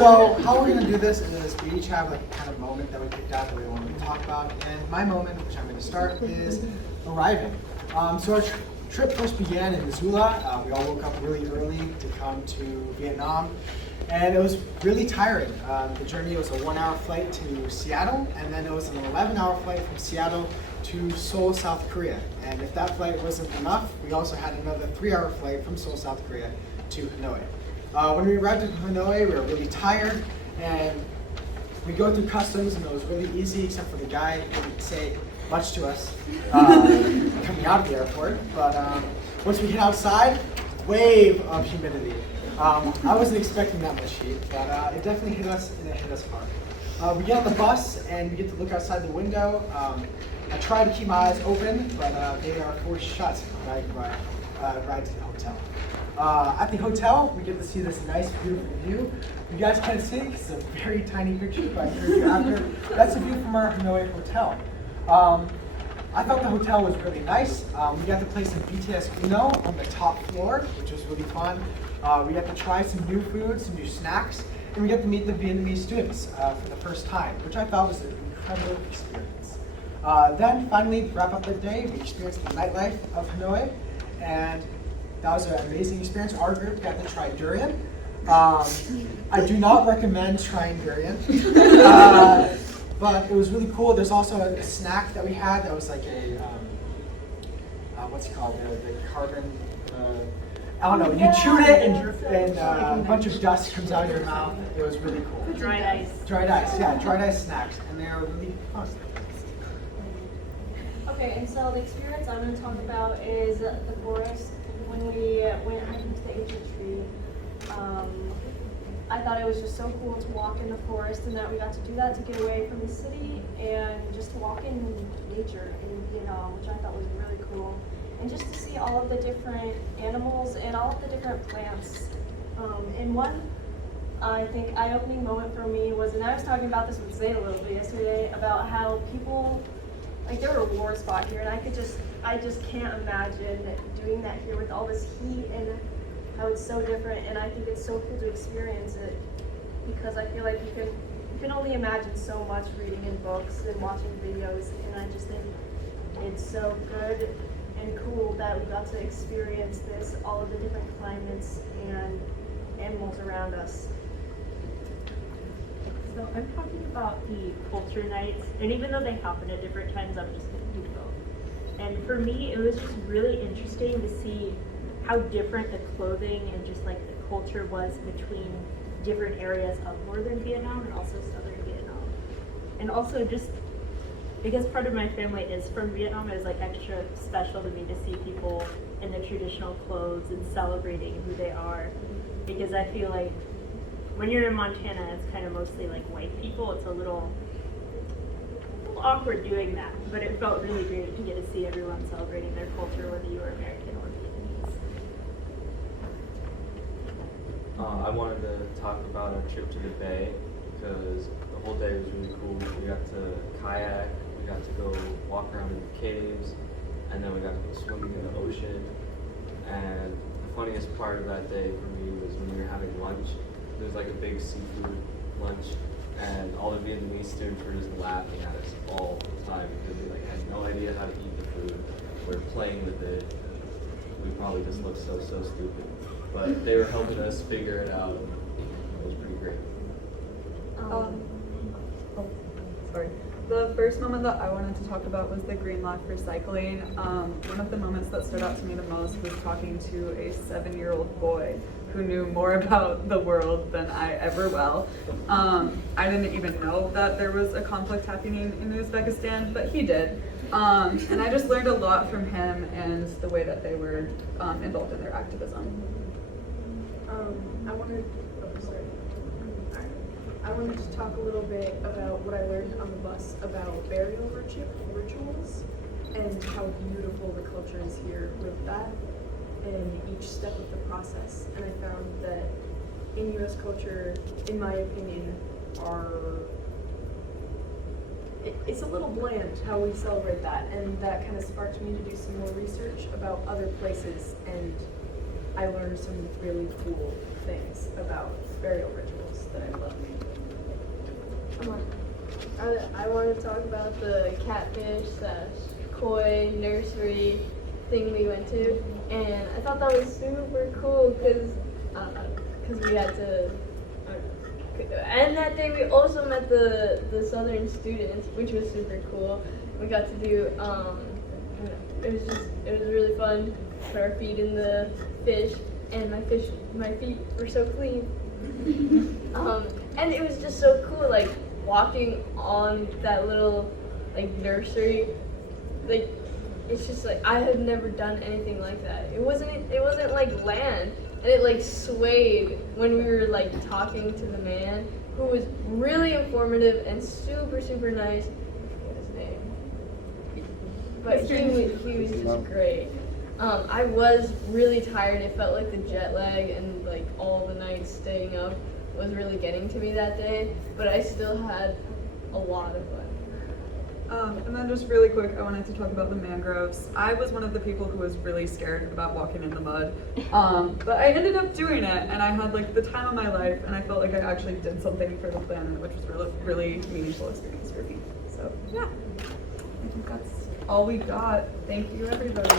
So how we're going to do this is we each have a kind of moment that we picked out that we want to talk about. And my moment, which I'm going to start, is arriving. So our trip first began in Missoula. We all woke up really early to come to Vietnam. And it was really tiring. The journey was a 1-hour flight to Seattle, and then it was an 11-hour flight from Seattle to Seoul, South Korea. And if that flight wasn't enough, we also had another 3-hour flight from Seoul, South Korea to Hanoi. When we arrived in Hanoi, we were really tired, and we go through customs, and it was really easy, except for the guy who didn't say much to us coming out of the airport. But once we hit outside, wave of humidity. I wasn't expecting that much heat, but it definitely hit us, and it hit us hard. We get on the bus, and we get to look outside the window. I try to keep my eyes open, but they are forced shut when I ride to the hotel. At the hotel, we get to see this nice, beautiful view. You guys can't see it because it's a very tiny picture, but I showed you after. That's a view from our Hanoi hotel. I thought the hotel was really nice. We got to play some BTS Uno on the top floor, which was really fun. We got to try some new food, some new snacks, and we got to meet the Vietnamese students for the first time, which I thought was an incredible experience. Then, finally, to wrap up the day, we experienced the nightlife of Hanoi, and that was an amazing experience. Our group got to try durian. I do not recommend trying durian, but it was really cool. There's also a snack that we had that was like a, what's it called, the carbon, I don't know, you chewed it and a bunch of dust comes out of your mouth. It was really cool. Dried ice. Dried ice, yeah, dried ice snacks, and they are really fun. Okay, and so the experience I'm going to talk about is the forest. When we went hiking to the ancient tree, I thought it was just so cool to walk in the forest, and that we got to do that to get away from the city and just to walk in nature in Vietnam, which I thought was really cool. And just to see all of the different animals and all of the different plants. And one, I think, eye-opening moment for me was, and I was talking about this with Zay a little bit yesterday, about how people, like there were a war spot here, and I just can't imagine doing that here with all this heat and how it's so different. And I think it's so cool to experience it because I feel like you can only imagine so much reading in books and watching videos, and I just think it's so good and cool that we got to experience this, all of the different climates and animals around us. So I'm talking about the culture nights, and even though they happen at different times, I'm just going to do both. And for me, it was just really interesting to see how different the clothing and just like the culture was between different areas of northern Vietnam and also southern Vietnam. And also just because part of my family is from Vietnam, it was like extra special to me to see people in their traditional clothes and celebrating who they are. Because I feel like when you're in Montana, it's kind of mostly like white people. It's a little awkward doing that, but it felt really great to get to see everyone celebrating their culture, whether you were American or Vietnamese. I wanted to talk about our trip to the Bay because the whole day was really cool. We got to kayak, we got to go walk around in the caves, and then we got to go swimming in the ocean. And the funniest part of that day for me was when we were having lunch. There was like a big seafood lunch, and all the Vietnamese students were just laughing at us all the time because they like had no idea how to eat the food. We were playing with it. We probably just looked so stupid, but they were helping us figure it out. It was pretty great. Sorry. The first moment that I wanted to talk about was the green lock recycling. One of the moments that stood out to me the most was talking to a 7-year-old boy who knew more about the world than I ever will. I didn't even know that there was a conflict happening in Uzbekistan, but he did. And I just learned a lot from him and the way that they were involved in their activism. I wanted to talk a little bit about what I learned on the bus about burial rituals and how beautiful the culture is here with that and each step of the process. And I found that in U.S. culture, in my opinion, it's a little bland how we celebrate that, and that kind of sparked me to do some more research about other places, and I learned some really cool things about burial rituals that I love. I want to talk about the catfish / koi nursery thing we went to, and I thought that was super cool because we had to. And that day we also met the Southern students, which was super cool. We got to do it was really fun. Put our feet in the fish, and my feet were so clean. And it was just so cool, like walking on that little like nursery, like it's just like I had never done anything like that. It wasn't like land, and it like swayed when we were like talking to the man who was really informative and super nice. I forget his name, but he was just great. I was really tired. It felt like the jet lag and like all the nights staying up was really getting to me that day, but I still had a lot of fun. And then just really quick, I wanted to talk about the mangroves. I was one of the people who was really scared about walking in the mud, but I ended up doing it, and I had like the time of my life, and I felt like I actually did something for the planet, which was really meaningful experience for me. So yeah, I think that's all we got. Thank you, everybody.